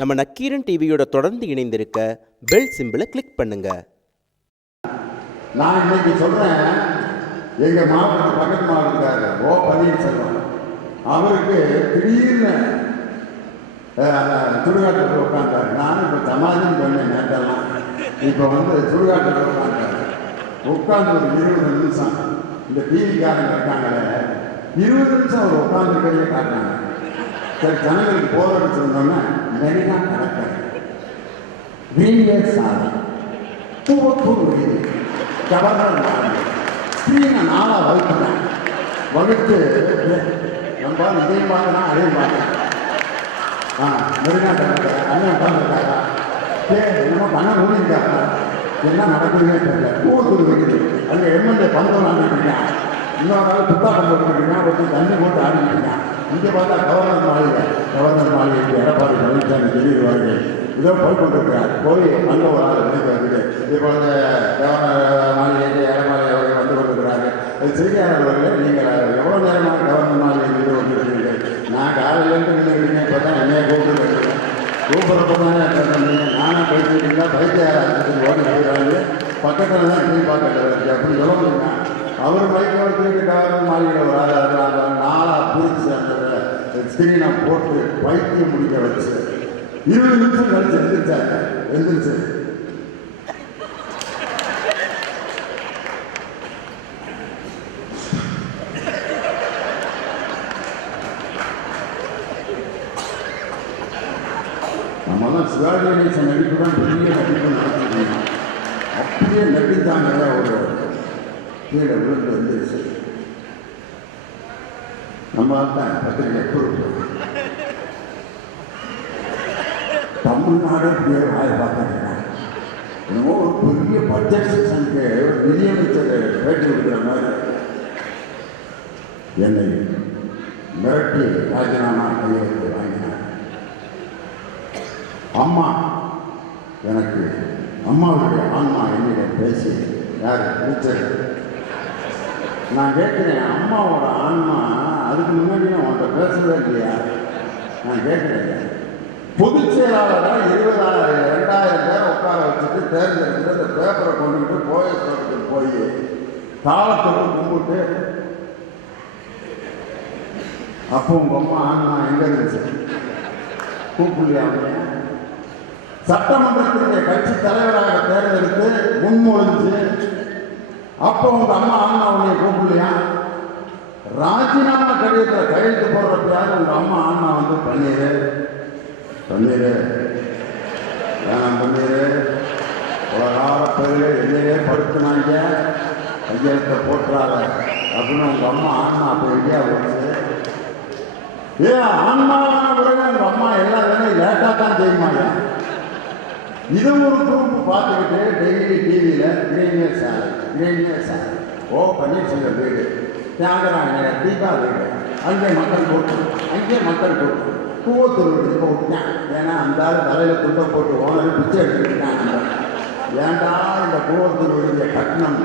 நம்ம நக்கீரன் டிவியோட தொடர்ந்து இணைந்திருக்க பெல் சிம்பிளை கிளிக் பண்ணுங்க. நான் இன்னைக்கு சொல்றேன், எங்க மாவட்டத்தில் பக்கத்து மாவட்டத்துக்காக ஓ பன்னீர்செல்வம் அவருக்கு திடீர்னு சுடுகாட்டில் உட்காந்தாரு. நானும் இப்போ சமாதின்னு சொன்னேன் நேரத்தெல்லாம். இப்போ சுடுகாட்டில் உட்காந்தாரு. உட்காந்து ஒரு 20 நிமிஷம் இந்த டிவிக்காரங்க இருக்காங்களே, 20 நிமிஷம் அவர் உட்காந்துருக்கிறதே காட்டினாங்க. சரி, ஜனங்களுக்கு போராடி சொன்னோன்னா மெரினா நடக்காது, வீரிய சாலை, பூவப்பூர் விடுதி, கவர்னர் ஸ்க்ரீனை நாளாக வகுத்துட்டேன். வகுத்து நம்ம இதையும் பார்த்தனா அதையும் பார்த்தேன். மெரினா நடக்கிற அண்ணன் உட்காந்துருக்காரா, என்னமோ கண்ணை ஊழிருக்காரா, என்ன நடக்குதுன்னே தெரியல. பூவப்பூர் விடுதி அங்கே எம்எல்ஏ பந்தோலான்னு இன்னொரு நாள் புத்தாக்கம் போட்டுருக்கீங்க, ஒருத்தர் தண்ணி போட்டு ஆடிக்கிட்டீங்க. இங்கே பார்த்தா கவர்னர் மாளிகைக்கு எடப்பாடி பழனிசாமி திடீர்வாங்க இதோ போய் கொண்டிருக்கிறார். போய் அங்கே ஒரு ஆள் நினைக்கிறது. இப்போ கவர்னர் மாளிகைக்கு எடப்பாடி அவர்கள் வந்து கொண்டிருக்கிறாரு. செய்தியாளர்கள் நீங்கள் எவ்வளோ நேரமாக கவர்னர் மாளிகைக்கு வந்துருக்கீங்க? நான் காலையிலேருந்து நின்றுக்கிறீங்க, இப்போ தான் என்னைய கூப்பிட்டுருக்கேன். கூப்பிட்றப்ப தானே சொன்னீங்க, நானும் பேசிக்கிட்டீங்களா வைத்தியாரத்துக்கு ஓடி போயிடுறாங்க, பக்கத்தில் தான் டிவி பார்க்கறது அப்படின்னு சொல்ல முடியுங்க. அவர் மைக்கோட்டுக்கு கவர்னர் மாளிகையில் ஒரு ஆள் இருக்கிறாங்க. நாளாக பிரித்து அந்த ஸ்கிரீனை போட்டு வைத்தியம் முடிக்க வச்சு 20 நிமிஷம் கழிச்சு எந்திரிச்சு நம்மலாம் சிவாஜி நடிப்பு தான் பெரிய நடிப்பு நடத்திருக்கோம். அப்படியே நடித்தாங்க. ஒரு கீழே விழுந்து வந்துருச்சு. நம்ம தான் பத்திரிகை பொறுப்பு. தமிழ்நாடு பேர் வாய் பார்த்தாங்க. என்னமோ ஒரு பெரிய பட்ஜெட் செக்ஷனுக்கு நிதியமைச்சர் பேட்டி கொடுக்குற மாதிரி என்னை மிரட்டி ராஜினாமா கையெழுத்து வாங்கினார். அம்மா எனக்கு அம்மாவுடைய ஆன்மா என்னிடம் பேசி யார் பிடிச்சது. நான் கேட்குறேன், அம்மாவோட ஆன்மா அதுக்கு முன்னாடி நான் உன்கிட்ட பேசவே இல்லையா? நான் கேட்குறேன். பொதுச் செயலாளராக 20,000 பேரை உட்கார வச்சுட்டு தேர்ந்தெடுத்து அந்த பேப்பரை கொண்டுகிட்டு போயத்துக்கு போய் தாளத்தோடு கும்பிட்டு, அப்போ உங்கள் அம்மா ஆன்மா எங்கே இருந்துச்சு? கூப்பிடலையா? சட்டமன்றத்தினுடைய கட்சி தலைவராக தேர்ந்தெடுத்து முன்மொழிஞ்சு அப்போ உங்க அம்மா ஆன்மா உன்னைய கூப்பிடலையா? ராஜினாமா கடிதத்தில் கையெழுத்து போடுறப்பயாவது உங்க அம்மா ஆன்மா பன்னீரு வேணாம், பன்னீரு உலகார பேர் என்னையே படுத்துனாங்க, கையெழுத்தை போட்டுறாத அப்படின்னு உங்க அம்மா ஆன்மா அப்போ இல்லையா போச்சு? ஆன்மாவான பிறகு உங்க அம்மா எல்லா வேலையும் லேட்டாக தான் செய்யுமாங்க. இது ஒரு குரூப் பார்த்துக்கிட்டு டெய்லி டிவியில் இளைஞர் சாலை ஓ பன்னீர்செல்வம் வீடு, தியாகராஜ தீபா வீடு, அங்கே மக்கள் கூட்டம் கூவத்தூர் வீட்டுக்கு விட்டான். ஏன்னா அந்த ஆள் தலையில் துண்டை போட்டு ஓனர் பிச்சை எடுத்துக்கிட்டான். ஏன்டா இந்த கூவத்தூர் வீடுடைய கட்டணம்